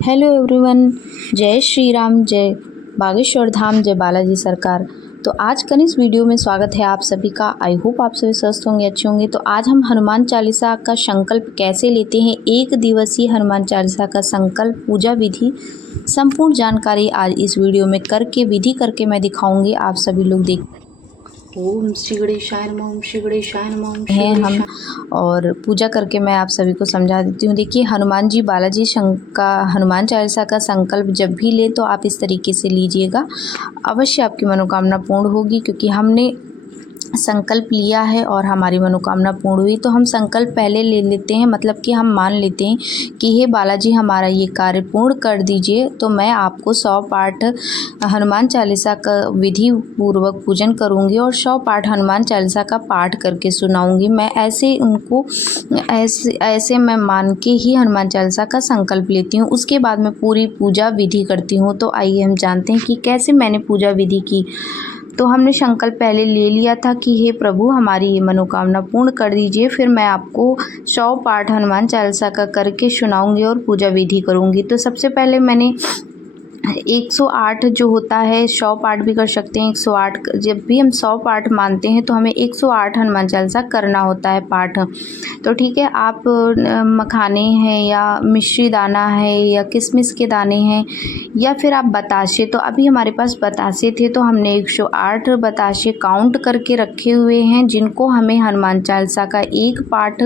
Hello everyone. जय श्री राम, जय बागेश्वर धाम, जय बालाजी सरकार। तो आज का इस वीडियो में स्वागत है आप सभी का। आई होप आप सभी स्वस्थ होंगे, अच्छे होंगे। तो आज हम हनुमान चालीसा का संकल्प कैसे लेते हैं, एक दिवसीय हनुमान चालीसा का संकल्प पूजा विधि, संपूर्ण जानकारी आज इस वीडियो में विधि करके मैं दिखाऊंगी। आप सभी लोग देख ओम श्री गणेशाय नमः, ओम श्री गणेशाय नमः, ओम श्री हैं हम, गणेशाय। और पूजा करके मैं आप सभी को समझा देती हूँ। देखिए, हनुमान जी बालाजी का हनुमान चालीसा का संकल्प जब भी लें तो आप इस तरीके से लीजिएगा, अवश्य आपकी मनोकामना पूर्ण होगी। क्योंकि हमने संकल्प लिया है और हमारी मनोकामना पूर्ण हुई, तो हम संकल्प पहले ले लेते हैं, मतलब कि हम मान लेते हैं कि हे बालाजी, हमारा ये कार्य पूर्ण कर दीजिए। तो मैं आपको 100 पाठ हनुमान चालीसा का विधि पूर्वक पूजन करूंगी और 100 पाठ हनुमान चालीसा का पाठ करके सुनाऊंगी। मैं ऐसे मैं मान के ही हनुमान चालीसा का संकल्प लेती हूँ। उसके बाद मैं पूरी पूजा विधि करती हूँ। तो आइए हम जानते हैं कि कैसे मैंने पूजा विधि की। तो हमने संकल्प पहले ले लिया था कि हे प्रभु, हमारी ये मनोकामना पूर्ण कर दीजिए। फिर मैं आपको 100 पाठ हनुमान चालीसा का करके सुनाऊंगी और पूजा विधि करूंगी। तो सबसे पहले मैंने 108 जो होता है, 100 पाठ भी कर सकते हैं। 108 जब भी हम 100 पाठ मानते हैं तो हमें 108 हनुमान चालीसा करना होता है पाठ। तो ठीक है, आप मखाने हैं या मिश्री दाना है या किशमिश के दाने हैं या फिर आप बताशे, तो अभी हमारे पास बताशे थे तो हमने 108 बताशे काउंट करके रखे हुए हैं, जिनको हमें हनुमान चालीसा का एक पाठ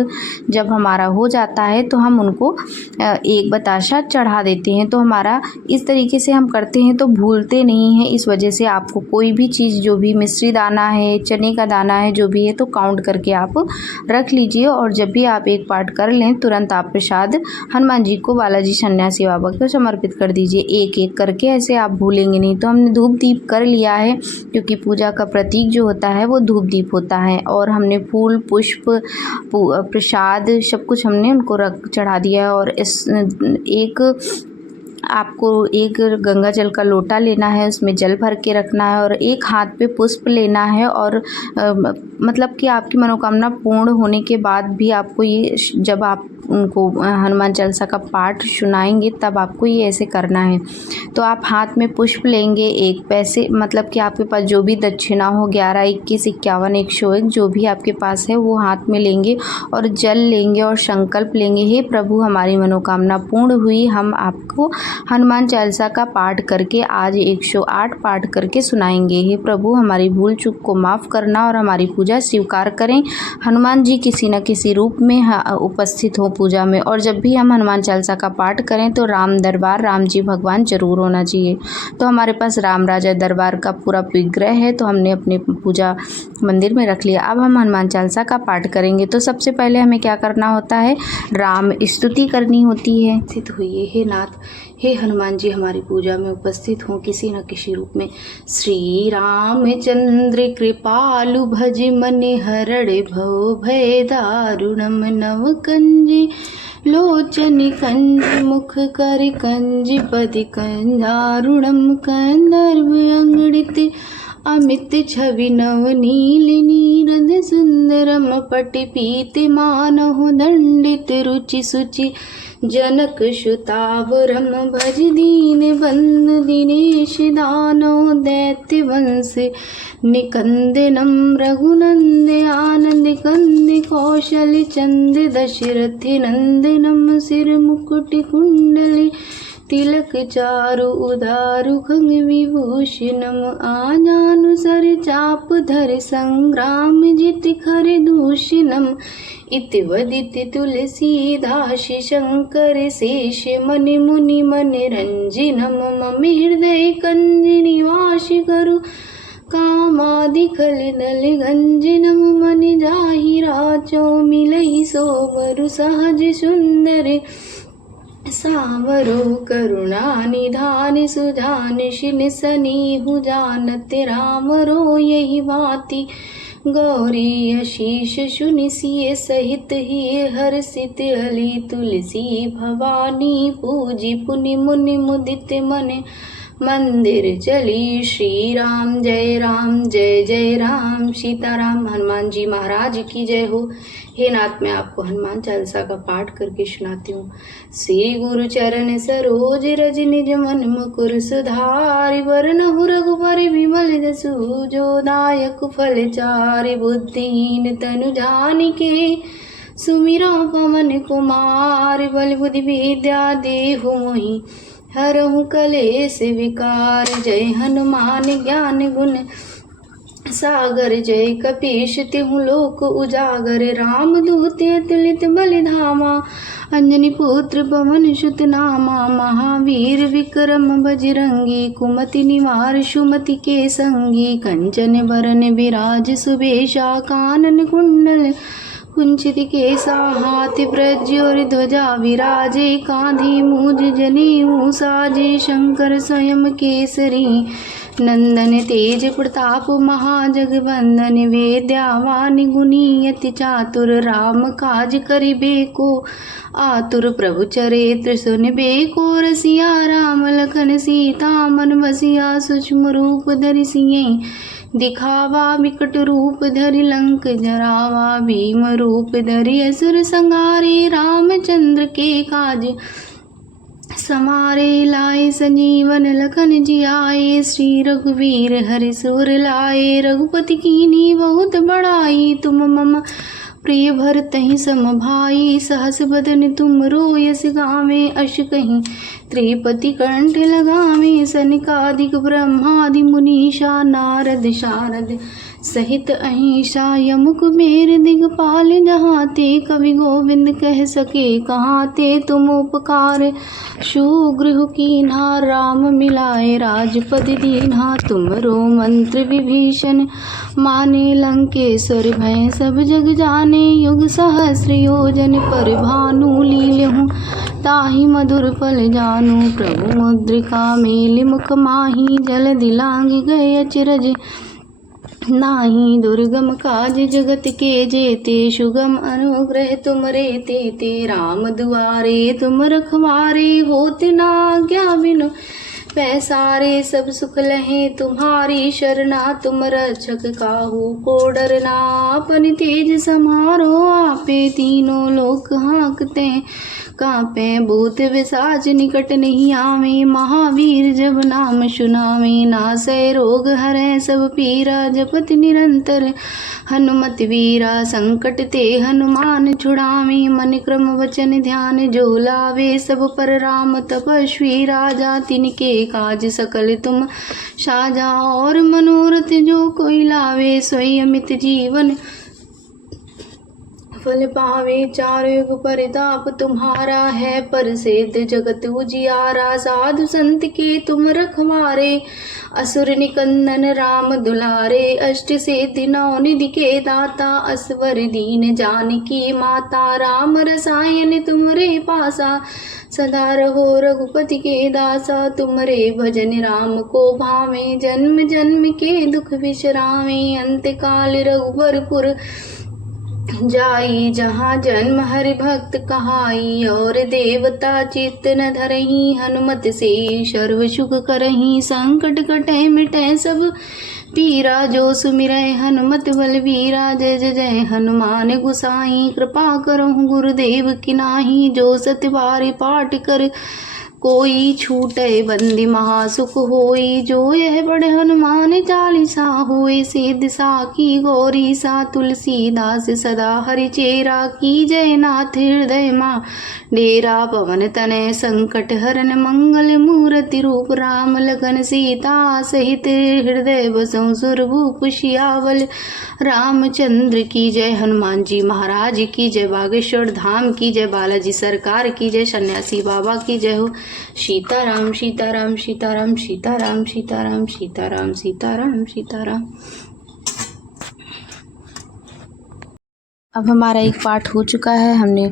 जब हमारा हो जाता है तो हम उनको एक बताशा चढ़ा देते हैं। तो हमारा इस तरीके से हम करते हैं तो भूलते नहीं हैं। इस वजह से आपको कोई भी चीज़, जो भी मिश्री दाना है, चने का दाना है, जो भी है, तो काउंट करके आप रख लीजिए। और जब भी आप एक पाठ कर लें, तुरंत आप प्रसाद हनुमान जी को, बालाजी सन्यासी बाबा को समर्पित कर दीजिए, एक एक करके। ऐसे आप भूलेंगे नहीं। तो हमने धूप दीप कर लिया है, क्योंकि पूजा का प्रतीक जो होता है वो धूप दीप होता है। और हमने फूल, पुष्प, प्रसाद, सब कुछ हमने उनको रख चढ़ा दिया है। और आपको एक गंगा जल का लोटा लेना है, उसमें जल भर के रखना है और एक हाथ पे पुष्प लेना है। और मतलब कि आपकी मनोकामना पूर्ण होने के बाद भी आपको ये, जब आप उनको हनुमान चालीसा का पाठ सुनाएंगे तब आपको ये ऐसे करना है। तो आप हाथ में पुष्प लेंगे, एक पैसे, मतलब कि आपके पास जो भी दक्षिणा हो, 11, 21, 51, 101, जो भी आपके पास है वो हाथ में लेंगे और जल लेंगे और संकल्प लेंगे, हे प्रभु, हमारी मनोकामना पूर्ण हुई। हम आपको हनुमान चालीसा का पाठ करके आज 108 पाठ करके सुनाएंगे। हे प्रभु, हमारी भूल चूक को माफ़ करना और हमारी पूजा स्वीकार करें। हनुमान जी किसी न किसी रूप में उपस्थित हो पूजा में। और जब भी हम हनुमान चालीसा का पाठ करें तो राम दरबार, राम जी भगवान जरूर होना चाहिए। तो हमारे पास राम राजा दरबार का पूरा विग्रह है, तो हमने अपने पूजा मंदिर में रख लिया। अब हम हनुमान चालीसा का पाठ करेंगे। तो सबसे पहले हमें क्या करना होता है, राम स्तुति करनी होती है। स्थित हुई हे नाथ, हे हनुमान जी हमारी पूजा में उपस्थित हों किसी न किसी रूप में। श्री रामचंद्र कृपालु भज मन हरण भव भय दारुणम नव कंजी लोचन कंज मुख कर कंज पद कंजारुणम कंदर्भ अंगड़ित अमित छवि नव नील नीरद सुंदरम पट पीत मानहु दंडित रुचि सुचि जनक सुतावरम भज दीन बंधु दिनेश दानो दैत्य वंश निकंदनम रघुनंद आनंद कंद कौशल चंद दशरथ नंदनम सिर मुकुट कुंडली तिलक चारु उदारु खंग विभूषणम आजानुसर चाप धर संग्राम जित खर दूषणम इति वदित तुलसीदास शंकर शेष मनि मुनि मन रंजनम मम हृदय कंज निवास करु कामादि खल दल गंजनम मन जाहि राचो मिलहि सोबरु सहज सुंदर सावरो करुणा निधान सुजान शिन सनीहु जानत राम रो यही बाती गौरी आशीष सुनि सिय सहित ही हर्षित अली तुलसी भवानी पूजी पुनि मुनि मुदित मन मंदिर चली श्री राम जय जय राम सीताराम। हनुमान जी महाराज की जय हो। हे नाथ, मैं आपको हनुमान चालीसा का पाठ करके सुनाती हूँ। श्री गुरु चरण सरोज रज निज मन मुकुर सुधारि वरनहु रघुबर विमल जसु जो दायक फल चारि बुद्धिहीन तनु जानिके सुमिरा पवन कुमार बल बुद्धि विद्या देहु मोहि हरहु कलेश विकार। जय हनुमान ज्ञान गुण सागर जय कपीश तिहु लोक उजागर राम दूत अतुलित बल धामा अंजनी पुत्र पवन सुत नामा महावीर विक्रम बजरंगी कुमति निवार सुमति के संगी कंचन बरन विराज सुबेशा कानन कुंडल कुंचित केसा हाथी प्रज्योर ध्वजा विराजे कांधी मूज जनेऊ साजे शंकर स्वयं केसरी नंदन तेज प्रताप महाजगवंदन वेद्यावान गुणी अति चातुर राम काज करिबे को आतुर प्रभु चरित्र सुनबे को रसिया राम लखन सीता मन बसिया सूक्ष्म रूप धरि सियहि दिखावा विकट रूप धरि लंक जरावा भीम रूप धरि असुर संहारे रामचंद्र के काज समारे लाए संजीवन लखन जियाए श्री रघुवीर हरि सुर लाए रघुपति कीन्ही बहुत बड़ाई तुम मम प्रिय भरतहि सम भाई सहस बदन तुम रोयस गावे अश कहीं त्रिपति कंठ लगावे सनकादिक ब्रह्मादि मुनीषा नारद शारद सहित अहिंसा यम कुबेर दिगपाल जहाँ ते कवि गोविंद कह सके कहाँ ते तुम उपकार सुगृह कीन्हा राम मिलाए राजपद दीन्हा तुमरो मंत्र विभीषण माने लंकेश्वर भय सब जग जाने युग सहस्र योजन पर भानु लीलहु ताहि मधुर फल जानू प्रभु मुद्रिका मेलि मुख माही जल दिलांग गए अचरज नाही दुर्गम काज जगत के जेते सुगम अनुग्रह तुम रे ते राम दुआरे तुम रखवारे होत ना आज्ञा बिनु पैसारे सब सुख लहे तुम्हारी शरणा तुम रक्षक काहू को डरना अपन तेज समारो आपे तीनों लोक हाँकते कांपे भूत विसाज निकट नहीं आवे महावीर जब नाम सुनावे नासै रोग हरै सब पीरा जपत निरंतर हनुमत वीरा संकट ते हनुमान छुड़ावे मन क्रम वचन ध्यान जो लावे सब पर राम तपस्वी राजा तिनके काज सकल तुम साजा और मनोरथ जो कोई लावे सोई अमित जीवन फल पावे चार युग परिताप तुम्हारा है प्रसिद्ध जगत उजियारा साधु संत के तुम रखवारे असुर निकंदन राम दुलारे अष्ट सिद्धि नौ निधि के दाता असवर दीन जानकी माता राम रसायन तुमरे पासा सदा रहो रघुपति के दासा तुमरे भजन राम को भावे जन्म जन्म के दुख विश्रामे अंत काल रघुबरपुर जाई जहाँ जन्म हरि भक्त कहाई और देवता चित्त न धरही हनुमत से सर्व सुख करही संकट कटे मिटे सब पीरा जो सुमिरै हनुमत बलवीरा जय जय जय हनुमान गुसाई कृपा करहु गुरुदेव की नाही जो सतबारी पाठ कर कोई छूटे बंदी महासुख होई जो यह बड़े हनुमान चालीसा होए सिद्ध साखी गौरी सा तुलसीदास सदा हरि चेरा की जय नाथ हृदय माँ डेरा पवन तनय संकट हरन मंगल मूर्ति रूप राम लखन सीता सहित हृदय बसों सुरभूप सियावल रामचंद्र की जय। हनुमान जी महाराज की जय। बागेश्वर धाम की जय। बालाजी सरकार की जय। सन्यासी बाबा की जय हो। सीताराम सीताराम सीताराम सीताराम सीताराम सीताराम सीताराम सीताराम। अब हमारा एक पाठ हो चुका है, हमने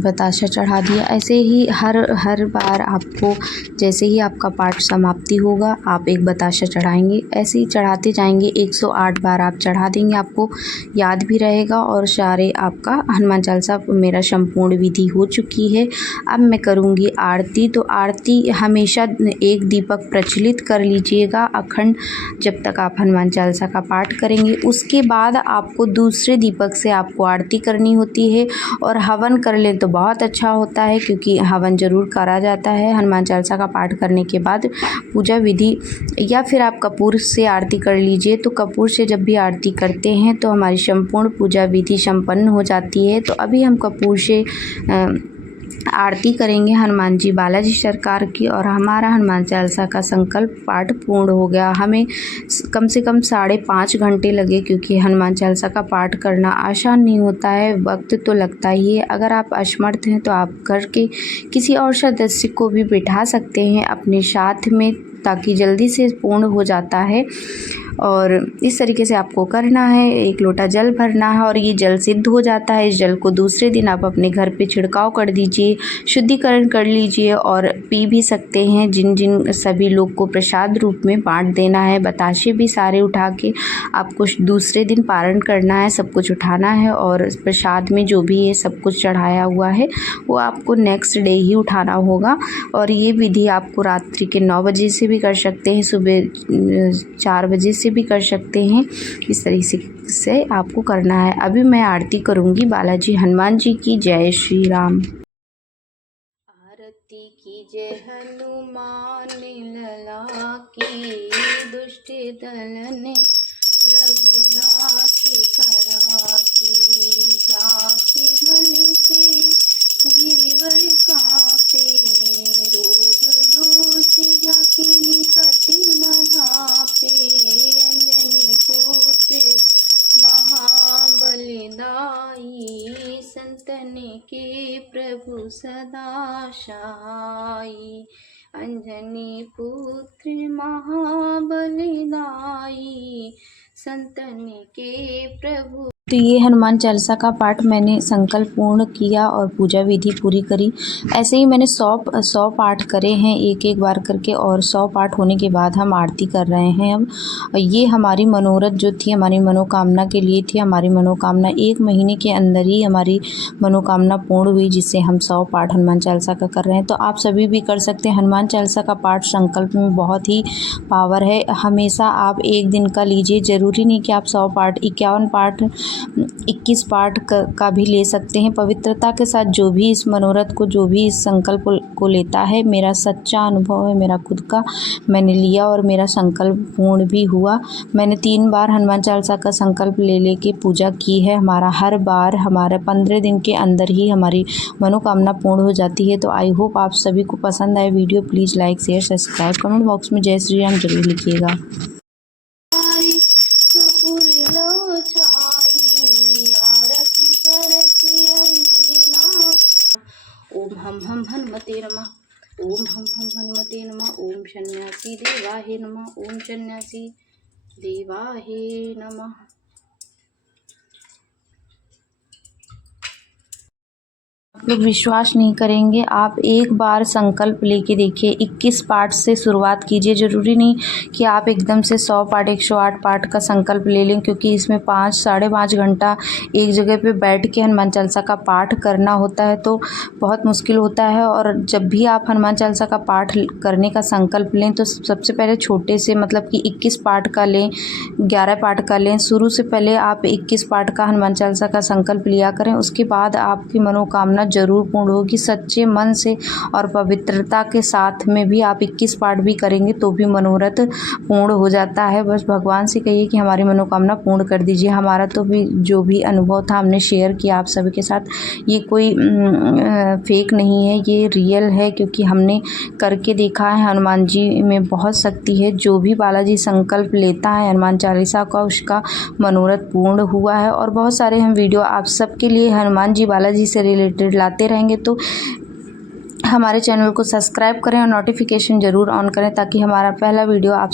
बताशा चढ़ा दिया। ऐसे ही हर बार आपको जैसे ही आपका पाठ समाप्ति होगा आप एक बताशा चढ़ाएंगे। ऐसे ही चढ़ाते जाएंगे, 108 बार आप चढ़ा देंगे, आपको याद भी रहेगा। और सारे आपका हनुमान चालीसा मेरा संपूर्ण विधि हो चुकी है। अब मैं करूँगी आरती। तो आरती हमेशा एक दीपक प्रज्वलित कर लीजिएगा अखंड, जब तक आप हनुमान चालीसा का पाठ करेंगे। उसके बाद आपको दूसरे दीपक से आपको आरती करनी होती है। और हवन कर लें तो बहुत अच्छा होता है, क्योंकि हवन ज़रूर करा जाता है हनुमान चालीसा का पाठ करने के बाद पूजा विधि। या फिर आप कपूर से आरती कर लीजिए। तो कपूर से जब भी आरती करते हैं तो हमारी संपूर्ण पूजा विधि संपन्न हो जाती है। तो अभी हम कपूर से आरती करेंगे हनुमान जी बालाजी सरकार की, और हमारा हनुमान चालीसा का संकल्प पाठ पूर्ण हो गया। हमें कम से कम 5.5 घंटे लगे, क्योंकि हनुमान चालीसा का पाठ करना आसान नहीं होता है, वक्त तो लगता ही है। अगर आप असमर्थ हैं तो आप घर के किसी और सदस्य को भी बिठा सकते हैं अपने साथ में, ताकि जल्दी से पूर्ण हो जाता है। और इस तरीके से आपको करना है। 1 लोटा जल भरना है और ये जल सिद्ध हो जाता है। इस जल को दूसरे दिन आप अपने घर पे छिड़काव कर दीजिए, शुद्धिकरण कर लीजिए और पी भी सकते हैं। जिन जिन सभी लोग को प्रसाद रूप में बांट देना है। बताशे भी सारे उठा के आपको दूसरे दिन पारण करना है, सब कुछ उठाना है। और प्रसाद में जो भी ये सब कुछ चढ़ाया हुआ है वो आपको नेक्स्ट डे ही उठाना होगा। और ये विधि आपको रात्रि के 9 बजे से भी कर सकते हैं, सुबह 4 बजे से भी कर सकते हैं। इस तरीके से आपको करना है। अभी मैं आरती करूंगी बालाजी हनुमान जी की। जय श्री राम। आरती कीजय हनुमान लला की, दुष्ट दलन रघुनाथ करा की। जाके बल से गिरिवर कापे, रोग दोष जाके निकट न धापे। अंजनी पुत्र महाबलदाई, संतन के प्रभु सदा सहाई। अंजनी पुत्र महाबलदाई, संतन के प्रभु। तो ये हनुमान चालीसा का पाठ मैंने संकल्प पूर्ण किया और पूजा विधि पूरी करी। ऐसे ही मैंने 100 पाठ करे हैं एक बार करके, और 100 पाठ होने के बाद हम आरती कर रहे हैं। अब ये हमारी मनोरथ जो थी, हमारी मनोकामना के लिए थी। हमारी मनोकामना 1 महीने के अंदर ही हमारी मनोकामना पूर्ण हुई, जिससे हम 100 पाठ हनुमान चालीसा का कर रहे हैं। तो आप सभी भी कर सकते हैं। हनुमान चालीसा का पाठ संकल्प में बहुत ही पावर है। हमेशा आप 1 दिन का लीजिए, ज़रूरी नहीं कि आप 100 पाठ 51 पाठ 21 पाठ का भी ले सकते हैं। पवित्रता के साथ जो भी इस मनोरथ को, जो भी इस संकल्प को लेता है, मेरा सच्चा अनुभव है, मेरा खुद का, मैंने लिया और मेरा संकल्प पूर्ण भी हुआ। मैंने 3 बार हनुमान चालीसा का संकल्प ले के पूजा की है। हमारा हर बार हमारा 15 दिन के अंदर ही हमारी मनोकामना पूर्ण हो जाती है। तो आई होप आप सभी को पसंद आए video. Please like share subscribe, comment box में जय श्री राम जरूर लिखिएगा। कपूर लो छाई, आरती करती अंजना। ओम हम हनुमते नमः, ओम हम हनुमते नमः। ओम सन्यासी देवाहे नमः, ओम सन्यासी देवाहे नमः। आप लोग विश्वास नहीं करेंगे, आप एक बार संकल्प लेके देखिए। 21 पाठ से शुरुआत कीजिए। ज़रूरी नहीं कि आप एकदम से 100 पाठ 108 पाठ का संकल्प ले लें, क्योंकि इसमें 5-5.5 घंटा एक जगह पे बैठ के हनुमान चालीसा का पाठ करना होता है, तो बहुत मुश्किल होता है। और जब भी आप हनुमान चालीसा का पाठ करने का संकल्प लें तो सबसे पहले छोटे से, मतलब कि 21 पाठ का लें, 11 पाठ का लें। शुरू से पहले आप 21 पाठ का हनुमान चालीसा का संकल्प लिया करें। उसके बाद आपकी मनोकामना जरूर पूर्ण होगी, सच्चे मन से और पवित्रता के साथ में भी। आप 21 पाठ भी करेंगे तो भी मनोरथ पूर्ण हो जाता है। बस भगवान से कहिए कि हमारी मनोकामना पूर्ण कर दीजिए। हमारा तो भी जो भी अनुभव था हमने शेयर किया आप सभी के साथ। ये कोई फेक नहीं है, ये रियल है, क्योंकि हमने करके देखा है। हनुमान जी में बहुत शक्ति है। जो भी बालाजी संकल्प लेता है हनुमान चालीसा का, उसका मनोरथ पूर्ण हुआ है। और बहुत सारे हम वीडियो आप सबके लिए हनुमान जी बालाजी से रिलेटेड लाते रहेंगे। तो हमारे चैनल को सब्सक्राइब करें और नोटिफिकेशन ज़रूर ऑन करें, ताकि हमारा पहला वीडियो आप